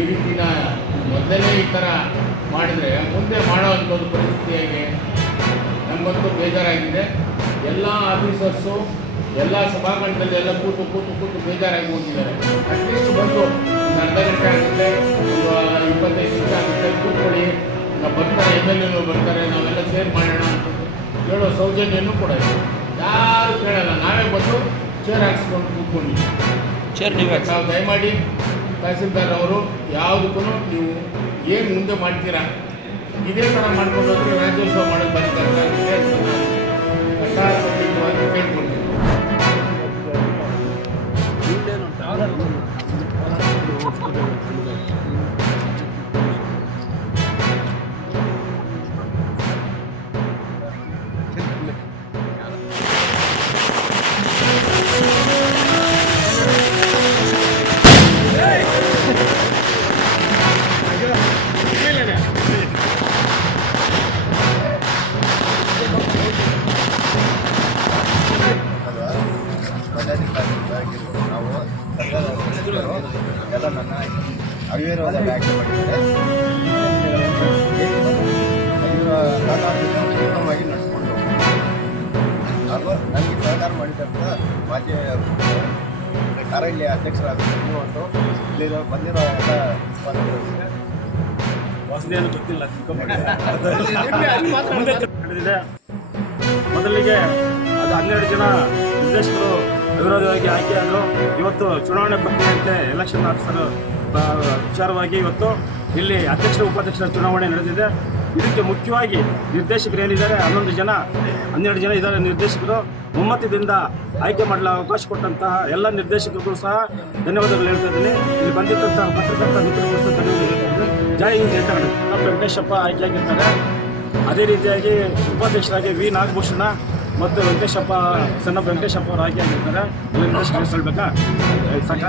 ಈ ರೀತಿನ ಮೊದಲೇ ಈ ಥರ ಮಾಡಿದರೆ ಮುಂದೆ ಮಾಡೋ ಅಂಥದ್ದು ಪರಿಸ್ಥಿತಿಯಾಗಿ ನಮಗಂತೂ ಬೇಜಾರಾಗಿದೆ. ಎಲ್ಲ ಆಫೀಸರ್ಸು ಎಲ್ಲ ಸಭಾಂಗಣದಲ್ಲಿ ಎಲ್ಲ ಕೂತು ಕೂತು ಕೂತು ಬೇಜಾರಾಗಿ ಹೋಗಿದ್ದಾರೆ. ಅಟ್ಲೀಸ್ಟ್ ಬಂದು ಒಂದು ಅರ್ಧ ಗಂಟೆ ಆಗುತ್ತೆ, ಒಂದು 25 ನಿಮಿಷ ಆಗುತ್ತೆ, ಕೂತ್ಕೊಳ್ಳಿ, ನಾವು ಬರ್ತಾರೆ, MLA ಬರ್ತಾರೆ, ನಾವೆಲ್ಲ ಸೇರ್ ಮಾಡೋಣ ಅಂತ ಹೇಳೋ ಸೌಜನ್ಯನೂ ಕೂಡ ಇದೆ. ಯಾರು ಕೇಳಲ್ಲ, ನಾವೇ ಬಂದು ಚೇರ್ ಹಾಕ್ಸ್ಕೊಂಡು ಕೂತ್ಕೊಂಡು ಚೇರ್ ನೀವು ನಾವು ದಯಮಾಡಿ ತಹಸೀಲ್ದಾರ್ ಅವರು ಯಾವುದಕ್ಕೂ ನೀವು ಏನು ಮುಂದೆ ಮಾಡ್ತೀರಾ ಇದೇ ಥರ ಮಾಡ್ಕೊಂಡು ಹೋದ್ರೆ ರಾಜ್ಯೋತ್ಸವ ಮಾಡೋದು ಬಂದು ಕಷ್ಟ ಆಗುತ್ತೆ ಅಂತ ನಾನು ಕಟ್ಟಾಗಿ ಕೇಳ್ಕೊಳ್ತೀನಿ. ನಾವು ಎಲ್ಲ ನನ್ನ ಅವಿರೋಧವಾಗಿ ಆಯ್ಕೆ ಮಾಡಿದ್ದಾರೆ. ಉತ್ತಮವಾಗಿ ನಡೆಸ್ಕೊಂಡು ಹಾಗೂ ನನಗೆ ಸಹಕಾರ ಮಾಡಿದಂಥ ಮಾಜಿ ಕಾರ್ಯಾಲಯ ಅಧ್ಯಕ್ಷರಾಗಬೇಕು ಮತ್ತು ಇಲ್ಲಿರೋ ಬಂದಿರೋ ಎಲ್ಲ ವಾಸನೆಯನ್ನು ಗೊತ್ತಿಲ್ಲ ನಡೆದಿದೆ. ಮೊದಲಿಗೆ ಅದು 12 ಜನ ನಿರ್ದೇಶಕರು ಅವಿರೋಧವಾಗಿ ಆಯ್ಕೆಯಾದರು. ಇವತ್ತು ಚುನಾವಣೆ ಪ್ರಕ್ರಿಯೆಯಂತೆ ಎಲೆಕ್ಷನ್ ಆಫೀಸರ್ ವಿಚಾರವಾಗಿ ಇವತ್ತು ಇಲ್ಲಿ ಅಧ್ಯಕ್ಷರ ಉಪಾಧ್ಯಕ್ಷರ ಚುನಾವಣೆ ನಡೆದಿದೆ. ಇದಕ್ಕೆ ಮುಖ್ಯವಾಗಿ ನಿರ್ದೇಶಕರು ಏನಿದ್ದಾರೆ 12 ಜನ ಇದ್ದಾರೆ. ನಿರ್ದೇಶಕರು ಒಮ್ಮತದಿಂದ ಆಯ್ಕೆ ಮಾಡಲು ಅವಕಾಶ ಕೊಟ್ಟಂತಹ ಎಲ್ಲ ನಿರ್ದೇಶಕರಿಗೂ ಸಹ ಧನ್ಯವಾದಗಳು ಹೇಳ್ತಾ ಇದ್ದೀನಿ. ಇಲ್ಲಿ ಬಂದಿದ್ದಂತಹ ಪತ್ರಕರ್ತ ಮಿತ್ರರಿಗೂ ಸಹ ಧನ್ಯವಾದಗಳು ಹೇಳ್ತಾ ಇದ್ದೀನಿ. ಜೈ ಹಿಂದ್ ಹೇಳ್ತಾ ವೆಂಕಟೇಶಪ್ಪ ಆಯ್ಕೆಯಾಗಿರ್ತಾರೆ. ಅದೇ ರೀತಿಯಾಗಿ ಉಪಾಧ್ಯಕ್ಷರಾಗಿ ವಿ ನಾಗಭೂಷಣ ಮತ್ತು ವೆಂಕಟೇಶಪ್ಪ ಅವರು ಆಯ್ಕೆಯಾಗಿರ್ತಾರೆ. ಎಲ್ಲ ನಿರ್ದೇಶಕರು ಹೇಳ್ಬೇಕಾ ಸಾಕ.